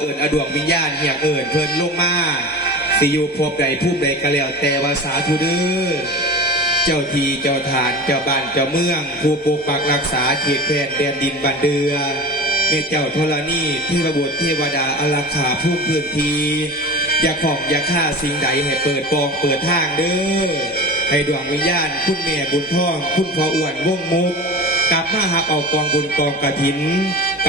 เอิญอดวงวิญญาณเหียกเอิญเพิ่นลงมาสิอยู่พบใดผู้ใดก็แล้วแต่ว่าสาธุเด้อเจ้าทีเจ้าฐานเจ้าบ้านเจ้าเมือง ผู้ปกปักรักษาเขตแผ่นแดนดินบันเดือเมเจ้าธรณีเทวบุตรเทวดาอารักขาผู้พื้นทีอย่าของอย่าฆ่าสิ่งใดให้เปิดปองเปิดทางเด้อให้ดวงวิญญาณคุณแม่บุญท่องคุณพ่ออ้วนวงมุกกลับมาหับเอากองบุญกองกระถิน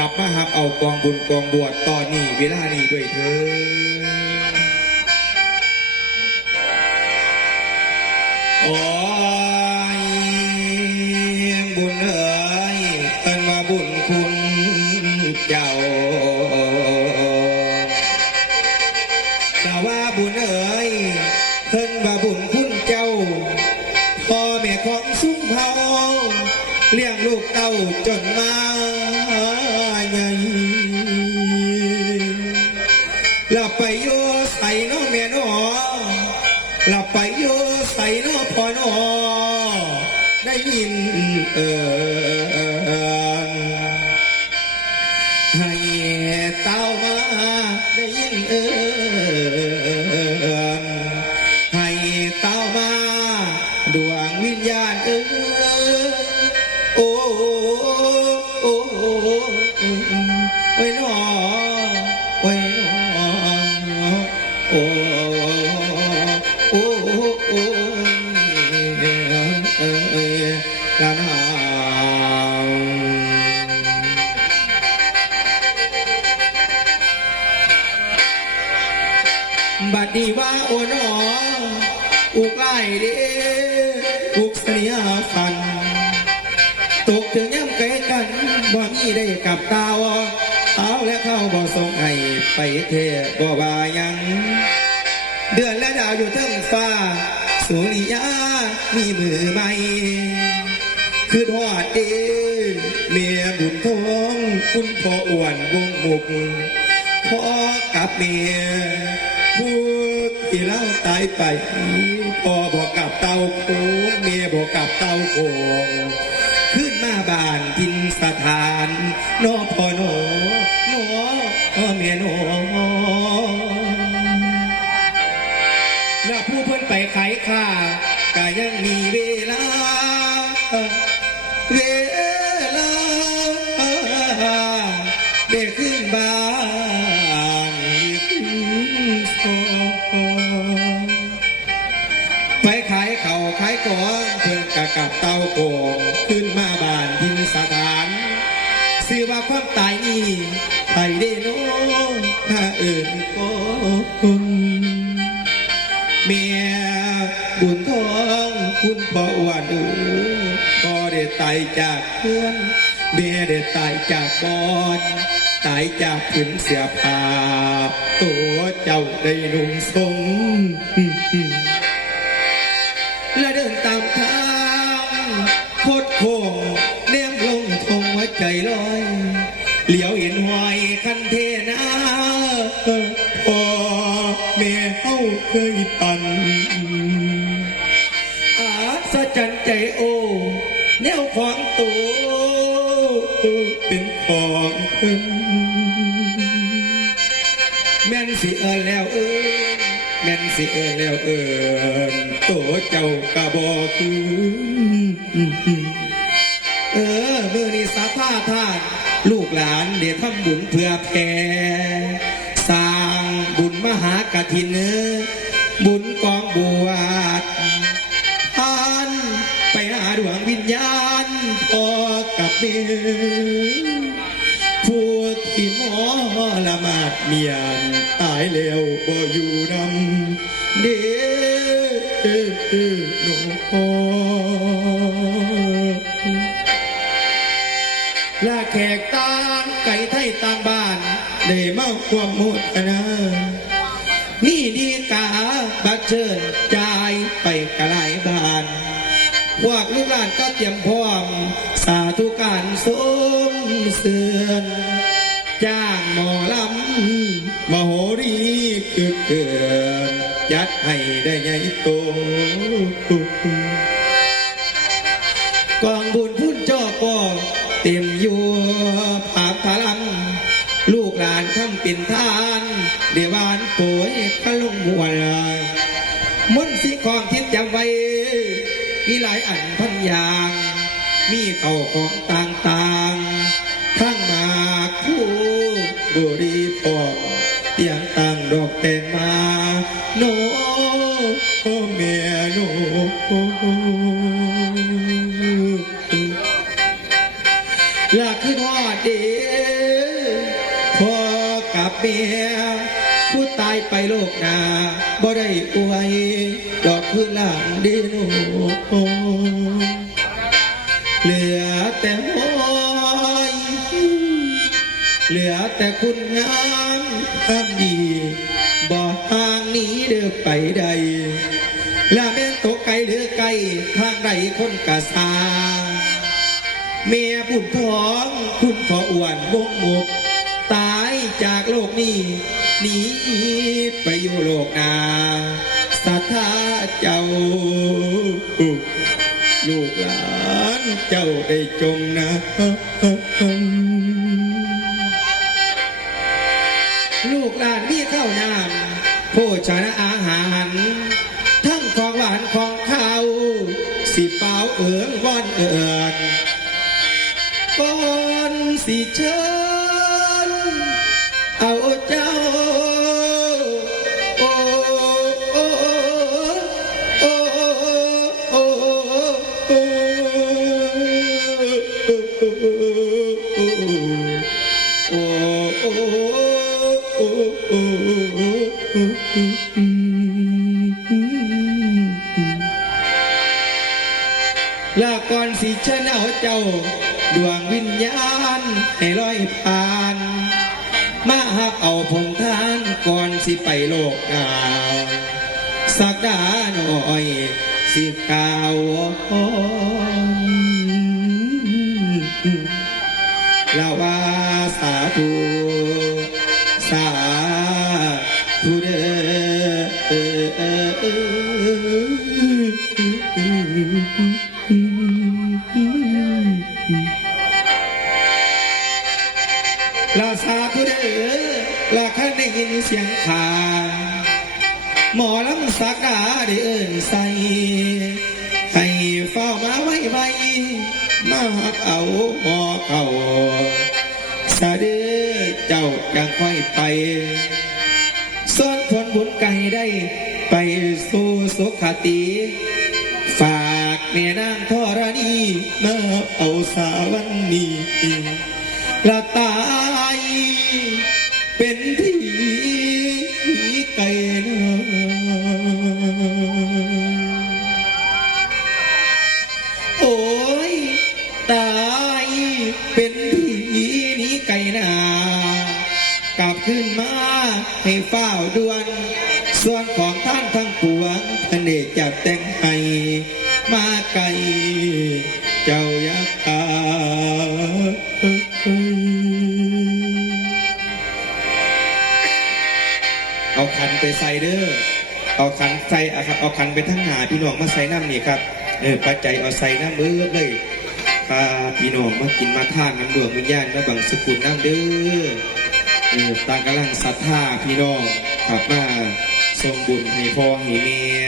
กลับมาหับเอากองบุญกองบวชตอนนี้เวลานี้ด้วยเถิดโอ้ ลับไปโยใส่น้อแม่น้อหลับไปโย่ใส่น้อพ่อน้อได้ยินเออ บัดนี้ว่าโอ๋นออุกไล่เด้อุกเสียฟัน ตกถึงย่ำไกลกันบ่มีได้กับตาวเอาและเข้าบ่ส่งให้ไปเทบ่ อนและดาวอยู่เทั้งฟ้า สุริยา มีมือใหม่คือทอดเอเมียบุญทองคุณพ่ออ้วนวงบุกพ่อกับเมียผู้ที่เล่าตายไปพ่อบอกกับเต้าโคงเมียบอกกับเต้าโคงขึ้นมาบ้านทินสถานนอพ่อนนอพอเมียนแเพื่อนไปขายข้าก็ยังมีเวลา บุญทองคุณพ่ออ้วนเออพ่ได้ตายจากเพื่อนเมียได้ตายจากบอนตายจากผืนเสียผ้าตัวเจ้าได้นุ่งทรงและเดินตามทางโคดโค้งเลี้ยงลงทงหัวใจลอยเหลียวเห็นหอยคันเทนาพ่อแม่เฮาเคยปัน โอ แนวของตัวเป็นของเพิ่นแม่นสิเอินแล้วเอินแม่นสิเอินแล้วเอินตัวเจ้ากะบอกคือเออเมื่อนี้สาธาทานลูกหลานเดี๋ยวทำบุญเพื่อแผ่สร้างบุญมหากฐินเนอบุญ ดวงวิญญาณพ่อกับเมียผู้ที่หมอละหมาดเมียนตายแล้วบ่อยู่นำเด้อหนูพ่อลาแขกต่างไก่ไทยต่างบ้าน ได้มาความมุทนา พวกลูกหลานก็เตรียมพร้อม สาธุการสมเสือนจ้างหมอลำมโหรีคือเกินยัดให้ได้ใหญ่โต มีเก่าของต่างๆทั้งมากผู้บุรีพอเตียงตั้งดอกแต่งมาโนเมียโนลาคือทอดเดพอกับเมีย ลือแต่หอยเหลือแต่คุณงามความดีบ่ห่างหนี้เด้อไปใดและแม่นตกไกลหรือไกลทางใดคนกะสาเมียบุญท้องคุณพ่ออ้วนวงหมกตายจากโลกนี้หนีไปอยู่โลกนาสัทธาเจ้า ลูกหลานเจ้าได้จงนะลูกหลานมีข้าวน้ำโภชนะอาหาร ทั้งของหวานของข้าวสิเปล่าเอิงว่อนเอิญก่อนสิเชิญ เจ้า ดวงวิญญาณให้ลอยผ่าน มาหับเอาผงทานก่อนสิไปโลกหนาสักดาหน่อยสิกาวลาว่าสาธุสาธุเด้อ ขาหมอลำสักดาได้เอิ้นใส่ให้เฝ้ามาไว้ไว้มาหักเอาหมอเขาสาเด้อเจ้ายังค่อยไปส่วนผลบุญไก่ได้ ไปสู่สุขติ ฝากแม่นางธรณีมาเอาสาวันนี้ละตาย กลับขึ้นมาให้เฝ้าดวน ส่วนของท่านทั้งปวงพระเนกจะแต่งให้มาไกลเจ้ายักษ์อาเอาขันไปใส่เด้อเอาขันใส่อาครับเอาขันไปทั้งหาพี่น้องมาใส่น้ำนี่ครับเออปัจจัยเอาใส่น้ำเบิดเลยพาพี่น้องมากินมาทานน้ำดวงวิญญาณมาบังสกุลน้ำเด้อ ตางกำลังศรัทธาพี่น้องขับมาทรงบุญให้พ่อให้เมีย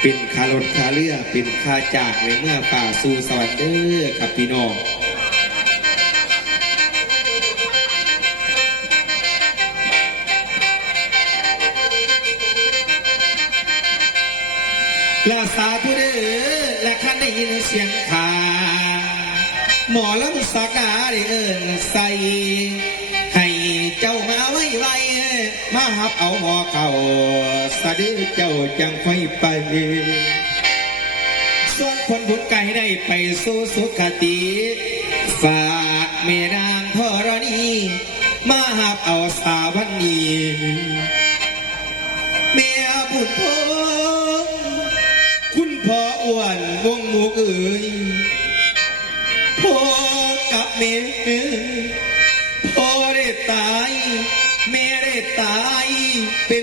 เป็นคารถคาเรือเป็นคาจากในเมื่อป่าสู่สวรรค์เด้อครับพี่น้องและสาธุเด้อและขันได้ยินเสียงขา หมอลำสักาได้เอิญใส่ มาหับเอาหอเก่าสะดือเจ้าจังค่อยไปส่วนคนบุญไก่ได้ไปสู่สุขติ ฝากเมนางพ่อรณีมาหับเอาสาวันนีเมียบุญพงคุณพ่ออ้วนวงหมูเอ๋ย เป็น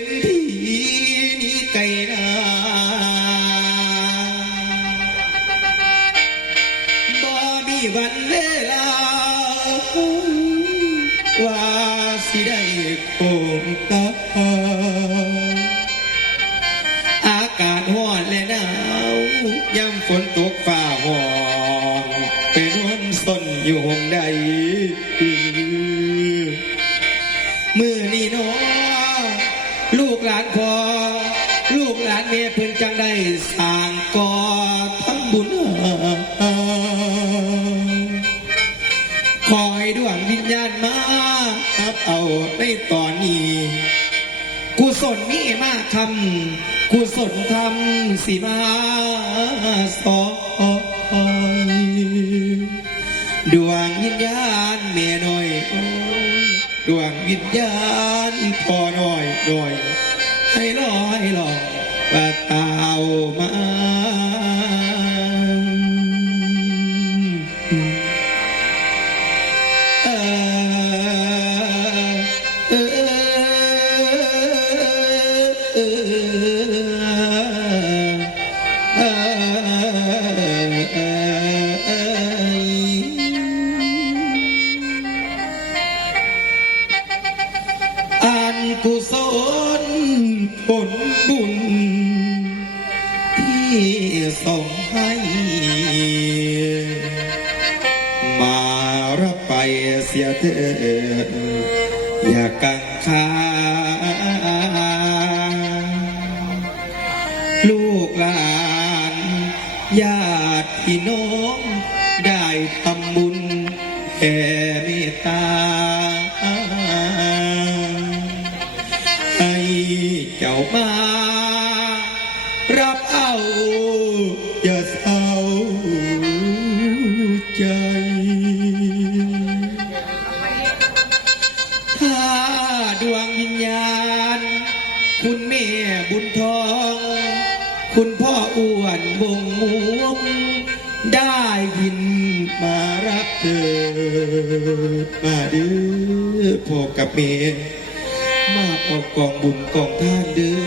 กหลานพอ ลูกหลานเมียเพิ่นจังได้สร้างก่อทำบุญหาคอยดวงวิญญาณมาครับเอาในตอนนี้กุศลมีมากคำกุศลทำสิมาสอยดวงวิญญาณเมียน้อยโอ้ยดวงวิญญาณพอน้อยน้อย ให้ลอยหลอกว่าเต่ามา ส่งให้ มารับไปเสียเถิดอย่ากังขาลูกหลานญาติพี่น้องได้ทำบุญแผ่ รับเอาอย่าเศร้าใจ ถ้าดวงวิญญาณ คุณแม่บุญทอง คุณพ่ออ้วนวงม่วงได้ยินมารับเถิดมาเด้อพ่อกับแม่มาออกกองบุญกองท่านเด้อ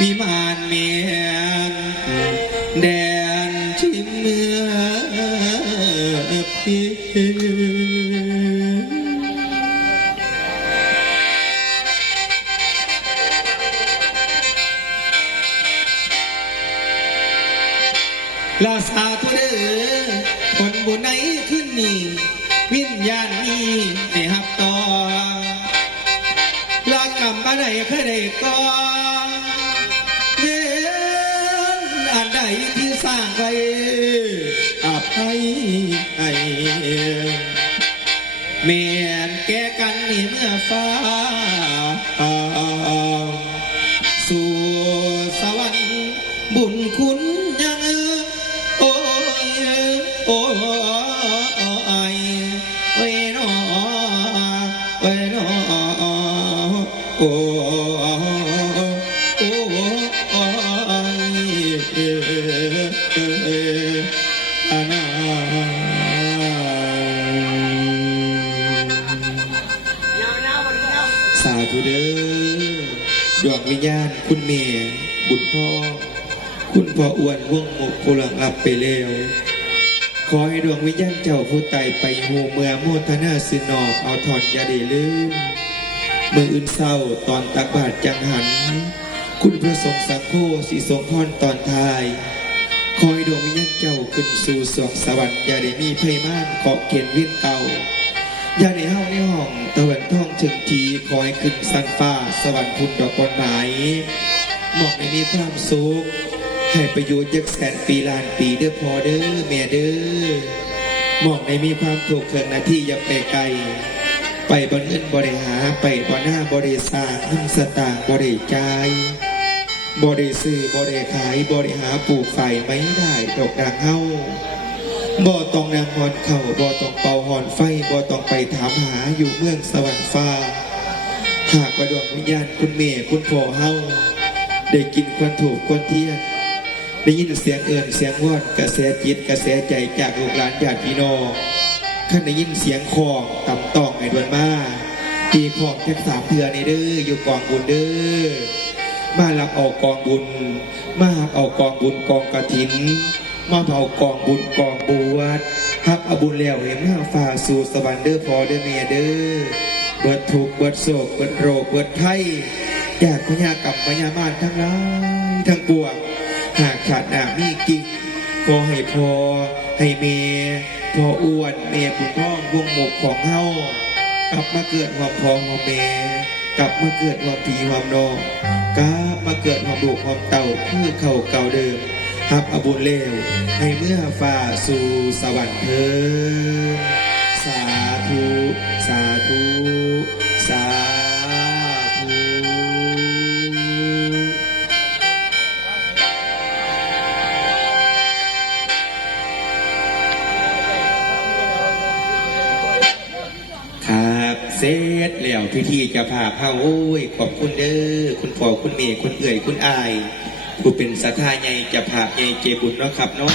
วิมานเมียนแดนที่เมื่อพิ ที่สร้างไว้อภัยให้ ดวงวิญญาณคุณเมย์บุญพ่อ คุณพ่ออ้วนว่องหมกผู้หลังอับไปแล้ว ขอให้ดวงวิญญาณเจ้าผู้ไต่ไปหูเมื่อโมทนาสินอบเอาถอนยาเดลืมมืออื่นเศร้าตอนตักบาทจังหัน คุณพระสงฆ์สังโฆสีสงพรตอนทายคอยดวงวิญญาณเจ้าขึ้นสู่สวงสวรรค์อย่าได้มีภัยมานเกาะเขียนเวียนเก่า ยาได้เฮาในห้องตะวันท่องถึงทีคอยขึ้นสันฟ้า สวรรค์คุณดอกบอนไม้หมอกในมีความสุขให้ประโยชน์ยักแสนปีล้านปีเด้อพอเด้อแม่เด้อหมอกในมีความถูกเครื่องนาที่อย่าไปไกล ไปบนเงินบริหาไปบนหน้าบริสร้างเงินสตางค์บริจายบริซื้อบริขายบริหาปลูกไฟไม่ได้ดอกดังเฮา บ่ต้องนางหอนเข่าบ่ต้องเป่าหอนไฟบ่ต้องไปถามหาอยู่เมืองสวรรค์ฟ้า หากว่าดวงวิญญาณคุณเมย์คุณพ่อเฮาได้กินควันถูกควันเทียนได้ยินเสียงเอิญเสียงวอนกระแสจิตกระแสใจจากลูกหลานญาติพี่น้องท่าได้ยินเสียงคองตำต้องไอ้ดวนมาตีของแค่สามเถื่อในเด้ออยู่กองบุญเด้อมารับเอากองบุญ มาหับเอากองบุญกองกระถิน มาเผากองบุญกองบวชฮับเอาบุญแล้วเห็นเมื่อฝ่าสู่สวรรค์เด้อพอเด้อเมียเด้อเบิดทุกเบิดโศกเบิดโรคเบิดไข้จากพญากรรมพญามารทั้งหลายทั้งปวงหากขาดหนามีกิ่งขอให้พอให้เมพออ้วนเมบุญพ่องวงหมกของเฮากลับมาเกิดความพอความเมกลับมาเกิดความปีความนองกลับมาเกิดความดุความเต่าคือเข่าเก่าเดิม ฮับอบุญเลวให้เมื่อฝ่าสู่สวรรค์เธอสาธุ สาธุ สาธุครับเสร็จแล้วพิธีจะพาเฮาโอ้ย ขอบคุณเด้อ คุณพ่อคุณเมย์คุณเอื่อย คุณอาย ผู้เป็นสัทธาใหญ่จะผาใหญ่เจบุญเนาะครับเนาะ